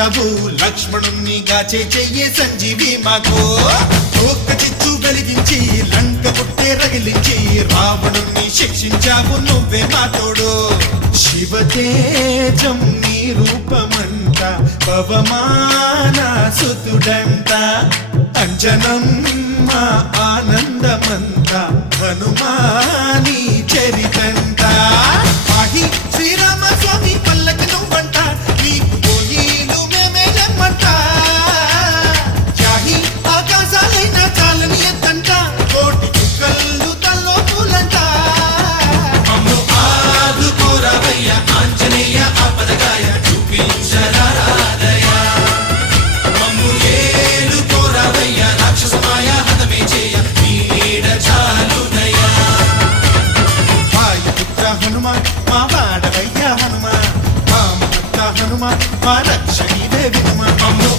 ఇచ్చావు లక్ష్మణుణ్ణి గాచే చెయ్యే సంజీవి మాకు ఒక్క చిచ్చు వెలిగించి లంక పుట్టే రగిలించి రావణుణ్ణి శిక్షించావు నువ్వే మా తోడు శివతేజం నీ రూపమంట పవమాన సుతుడంట అంజనం మా ఆనందమంత హనుమాని చరితంట ఆహి శ్రీరామ స్వామి పల్లకి నువ్వంట నీకు పోయిలు మేమే లెమ్మంట జాహి ఆకాశాలైన చాలని ఎత్తంట కోటి చుక్కలు తల్లో పూలంట మమ్ము ఆదుకోరవయ్య ఆంజనేయ ఆపదగాయ చూపించరాదయ మమ్ము ఏలుకోరవయ్య రాక్షసమాయ హతమే చేయ నీ నీడ చాలునయ్యా వాయుపుత్ర హనుమాన్ మా వాడవయ్య హనుమాన్ రామపుత్ర హనుమాన్ మా రక్షణి దేవి మమ్ము